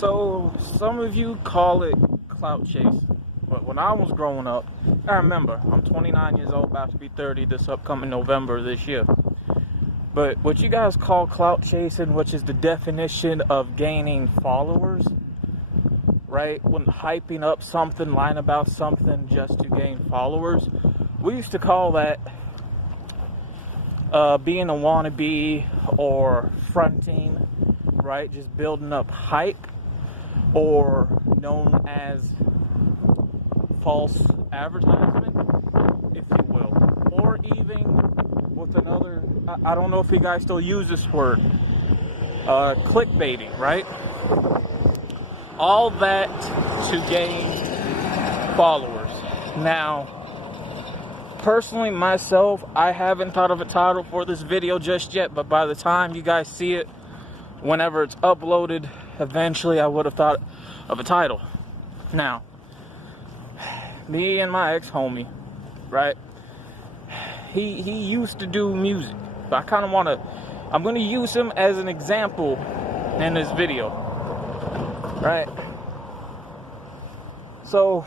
So some of you call it clout chasing, but when I was growing up, I remember I'm 29 years old, about to be 30 this upcoming November this year. But what you guys call clout chasing, which is the definition of gaining followers, right? When hyping up something, lying about something just to gain followers, we used to call that being a wannabe or fronting, right? Just building up hype, or known as false advertisement, if you will. Or even with another, I don't know if you guys still use this word, clickbaiting, right? All that to gain followers. Now, personally, myself, I haven't thought of a title for this video just yet, but by the time you guys see it, whenever it's uploaded, eventually I would have thought of a title. Now, me and my ex-homie, right? He used to do music, but I kind of want to, I'm going to use him as an example in this video, right? So,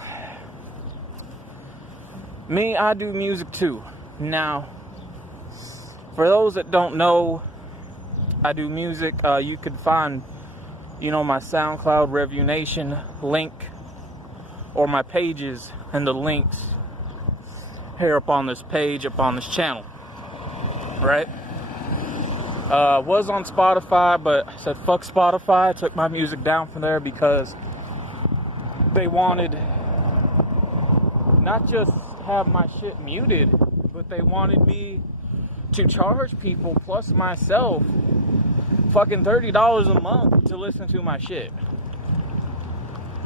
me, I do music too. Now, for those that don't know, I do music. You could find, my SoundCloud Review Nation link, or my pages and the links here up on this page, up on this channel, right? Was on Spotify, but I said fuck Spotify. I took my music down from there because they wanted not just have my shit muted, but they wanted me to charge people plus myself fucking $30 a month to listen to my shit.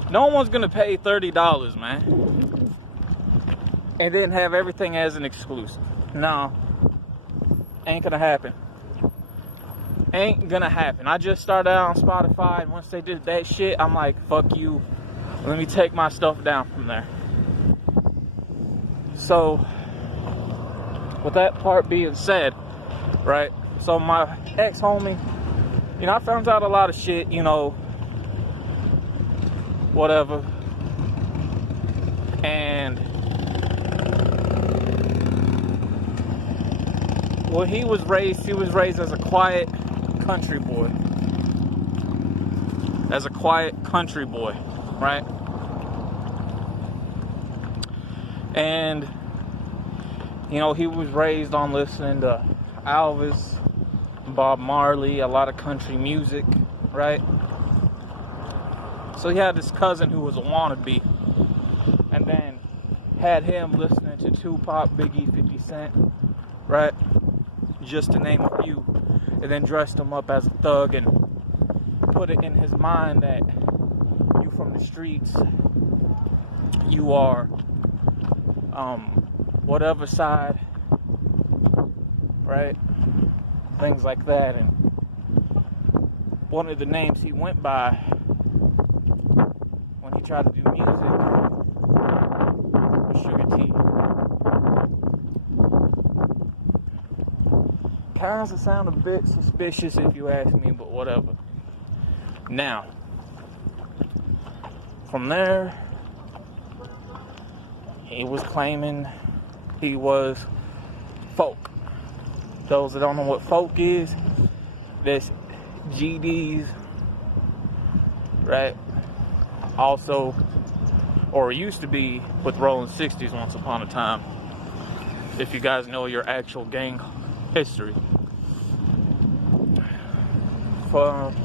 No one's gonna pay $30, man, and then have everything as an exclusive. No, ain't gonna happen. Ain't gonna happen. I just started out on Spotify, and once they did that shit, I'm like, fuck you. Let me take my stuff down from there. So, with that part being said, right? So my ex-homie, I found out a lot of shit, whatever. And when he was raised as a quiet country boy. As a quiet country boy, right? And, he was raised on listening to Elvis, Bob Marley, a lot of country music, right? So he had this cousin who was a wannabe, and then had him listening to Tupac, Biggie, 50 Cent, right? Just to name a few, and then dressed him up as a thug and put it in his mind that you from the streets, you are whatever side, right? Things like that. And one of the names he went by when he tried to do music was Sugar T. Kinds of sound a bit suspicious if you ask me, but whatever. Now, from there, he was claiming he was folk. Those that don't know what folk is, that's GDs, right? Also, or used to be with Rolling 60s once upon a time, if you guys know your actual gang history. From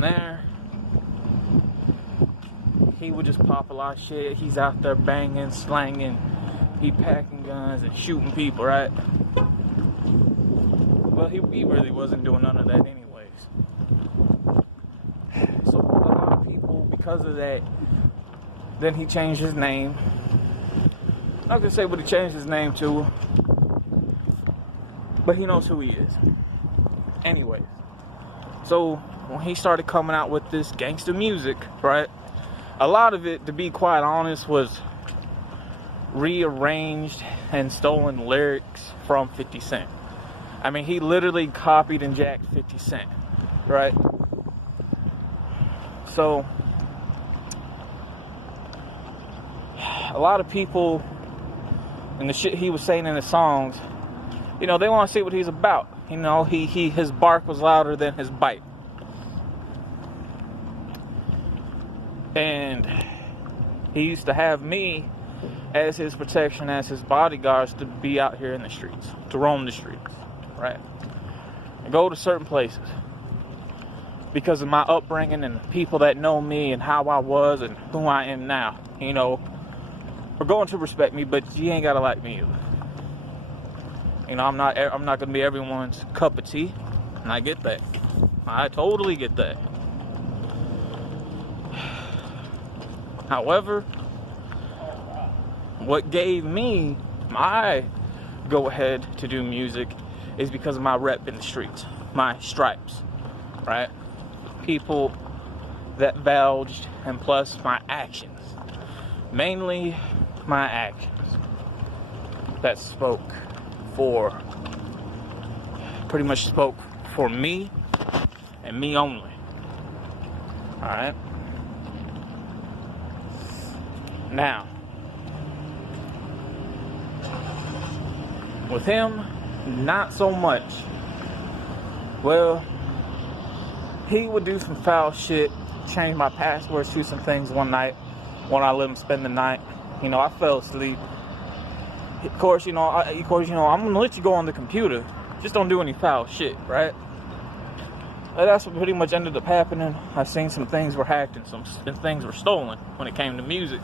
there, he would just pop a lot of shit. He's out there banging, slanging, he packing guns and shooting people, right? Well, he really wasn't doing none of that anyways. So a lot of people, because of that, then he changed his name. I'm not gonna say what he changed his name to, but he knows who he is. Anyways, so when he started coming out with this gangster music, right? A lot of it, to be quite honest, was rearranged and stolen lyrics from 50 Cent. I mean, he literally copied and jacked 50 Cent, right? So a lot of people, and the shit he was saying in his songs, you know, they want to see what he's about. You know, his bark was louder than his bite. And he used to have me as his protection, as his bodyguards, to be out here in the streets, to roam the streets, right? And go to certain places. Because of my upbringing and people that know me and how I was and who I am now, you know, are going to respect me, but you ain't gotta like me either. You know, I'm not gonna be everyone's cup of tea, and I get that. I totally get that. However, what gave me my go-ahead to do music is because of my rep in the streets, my stripes, right? People that vouched, and plus my actions. Mainly my actions that pretty much spoke for me and me only. Alright? Now, with him, not so much. Well, he would do some foul shit, change my passwords to some things one night when I let him spend the night. You know, I fell asleep. Of course, you know, I'm gonna let you go on the computer. Just don't do any foul shit, right? And that's what pretty much ended up happening. I seen some things were hacked and some things were stolen when it came to music.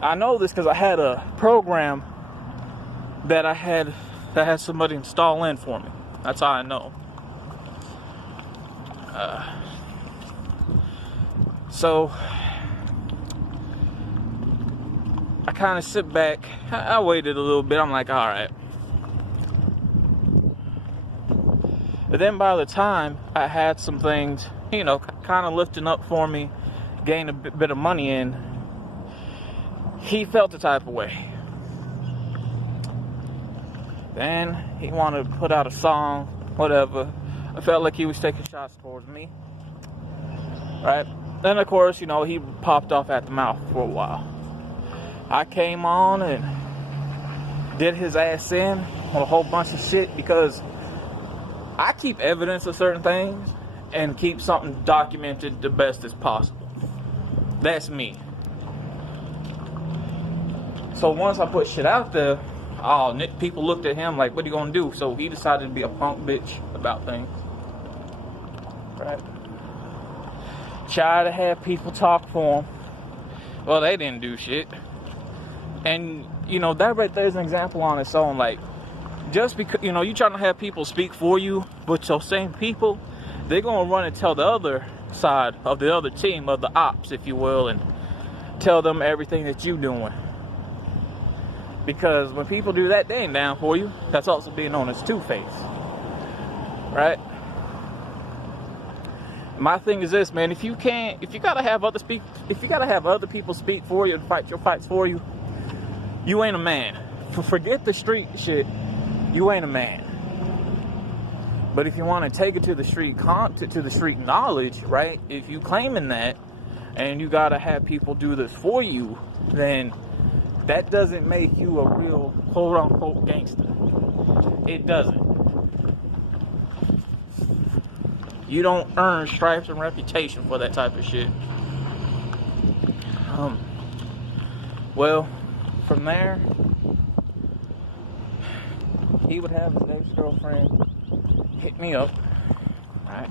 I know this because I had a program that I had somebody install in for me. That's how I know. So I kind of sit back. I waited a little bit. I'm like, all right. But then by the time I had some things, you know, kind of lifting up for me, gained a bit of money in, he felt the type of way. Then he wanted to put out a song, whatever. I felt like he was taking shots towards me. Right? Then, of course, you know, he popped off at the mouth for a while. I came on and did his ass in on a whole bunch of shit because I keep evidence of certain things and keep something documented the best as possible. That's me. So once I put shit out there, people looked at him like, what are you gonna do? So he decided to be a punk bitch about things. Right? Try to have people talk for him. Well, they didn't do shit. And, you know, that right there is an example on its own. Like, just because, you know, you trying to have people speak for you, but those same people, they're gonna run and tell the other side of the other team, of the ops, if you will, and tell them everything that you're doing. Because when people do that, they ain't down for you. That's also being known as two-face. Right? My thing is this, man. If you gotta have other people speak for you and fight your fights for you, you ain't a man. Forget the street shit. You ain't a man. But if you want to take it to the street to the street knowledge, right? If you claiming that, and you gotta have people do this for you, then that doesn't make you a real quote-unquote gangster. It doesn't. You don't earn stripes and reputation for that type of shit. Well, from there, he would have his ex-girlfriend hit me up. Right?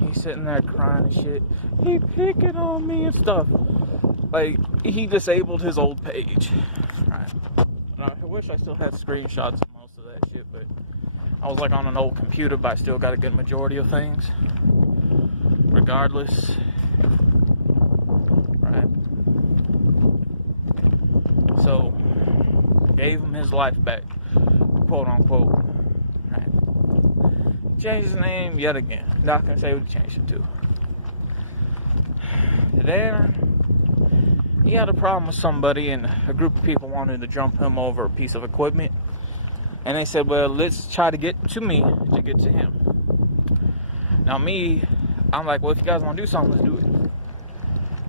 He's sitting there crying and shit. He picking on me and stuff. Like, he disabled his old page. Right. I wish I still had screenshots of most of that shit, but I was like on an old computer, but I still got a good majority of things. Regardless. Right. So, gave him his life back. Quote unquote. Right. Changed his name yet again. Not gonna say what he changed it to. There, he had a problem with somebody, and a group of people wanted to jump him over a piece of equipment. And they said, well, let's try to get to me to get to him. Now me, I'm like, well, if you guys want to do something, let's do it.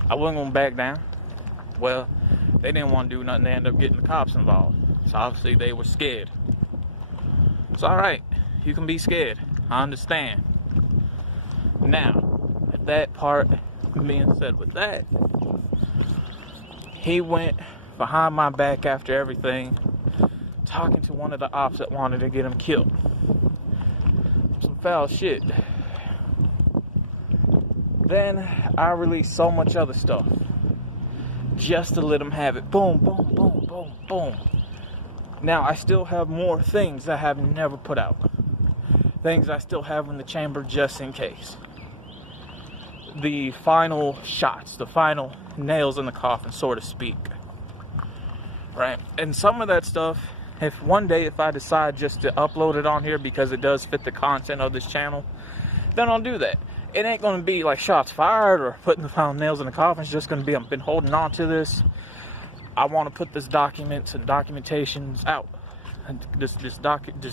I wasn't going to back down. Well, they didn't want to do nothing. They ended up getting the cops involved. So obviously they were scared. It's all right. You can be scared. I understand. Now, at that part being said with that, he went behind my back after everything, talking to one of the ops that wanted to get him killed. Some foul shit. Then I released so much other stuff just to let him have it. Boom, boom, boom, boom, boom. Now I still have more things I have never put out. Things I still have in the chamber just in case. The final shots, the final nails in the coffin, so to speak. Right? And some of that stuff, if one day if I decide just to upload it on here because it does fit the content of this channel, then I'll do that. It ain't going to be like shots fired or putting the final nails in the coffin. It's just going to be, I've been holding on to this. I want to put this documents and documentations out. And this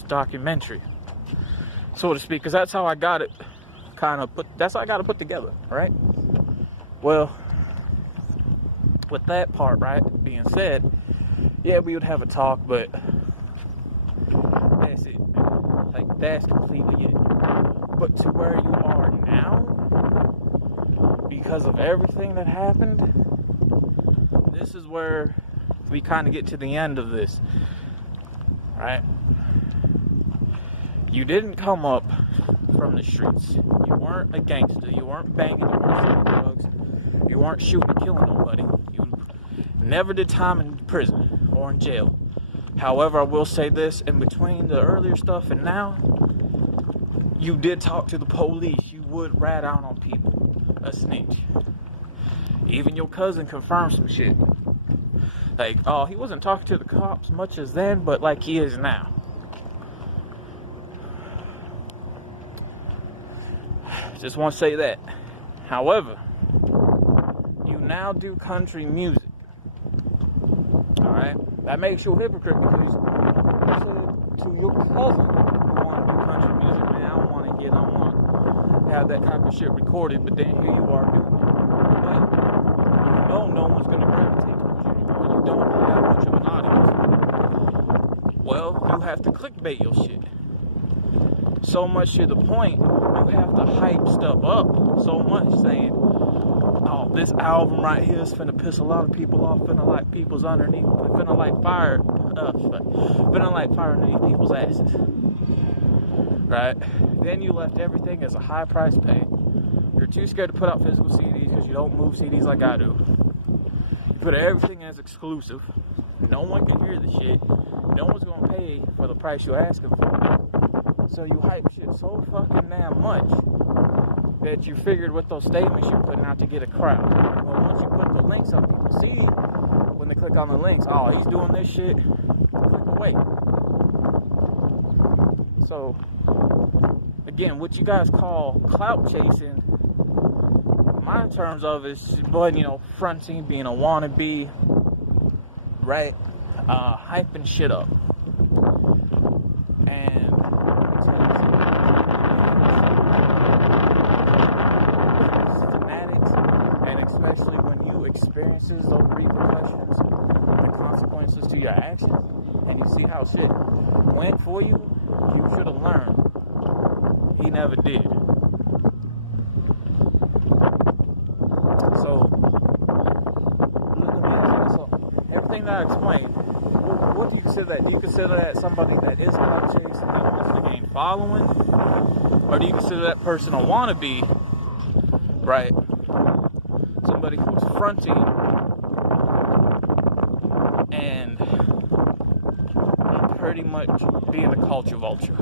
documentary, so to speak, because that's how I got it that's how I got it put together, right? Well, with that part, right, being said, yeah, we would have a talk, but that's it. Like, that's completely it. But to where you are now, because of everything that happened, this is where we kind of get to the end of this, right? You didn't come up from the streets. You weren't a gangster. You weren't banging. You weren't selling drugs. You weren't shooting and killing nobody. You never did time in prison or in jail. However, I will say this, in between the earlier stuff and now, you did talk to the police. You would rat out on people. A snitch. Even your cousin confirmed some shit. Like, oh, he wasn't talking to the cops much as then, but like he is now. Just want to say that. However, you now do country music. Alright? That makes you a hypocrite because you said to your cousin you want to do country music. Man, I don't want to have that type of shit recorded, but then here you are doing it. But you know no one's going to gravitate towards you anymore. You don't have much of an audience. Well, you have to clickbait your shit. So much to the point, you have to hype stuff up so much, saying, oh, this album right here is finna piss a lot of people off, finna light people's underneath, finna light fire underneath people's asses. Right? Then you left everything as a high price pay. You're too scared to put out physical CDs because you don't move CDs like I do. You put everything as exclusive. No one can hear the shit. No one's gonna pay for the price you're asking for. So you hype shit so fucking damn much that you figured with those statements you're putting out to get a crowd. Well, once you put the links up, people see when they click on the links, oh, he's doing this shit, click away. So, again, what you guys call clout chasing, my terms of it is, but, fronting, being a wannabe, right? Hyping shit up. Experiences, those repercussions, the consequences to your actions, and you see how shit went for you, you should have learned. He never did. So everything that I explained, what do you consider that? Do you consider that somebody that is clout chasing that wants to gain following? Or do you consider that person a wannabe, right? Somebody who's fronting and pretty much being a culture vulture.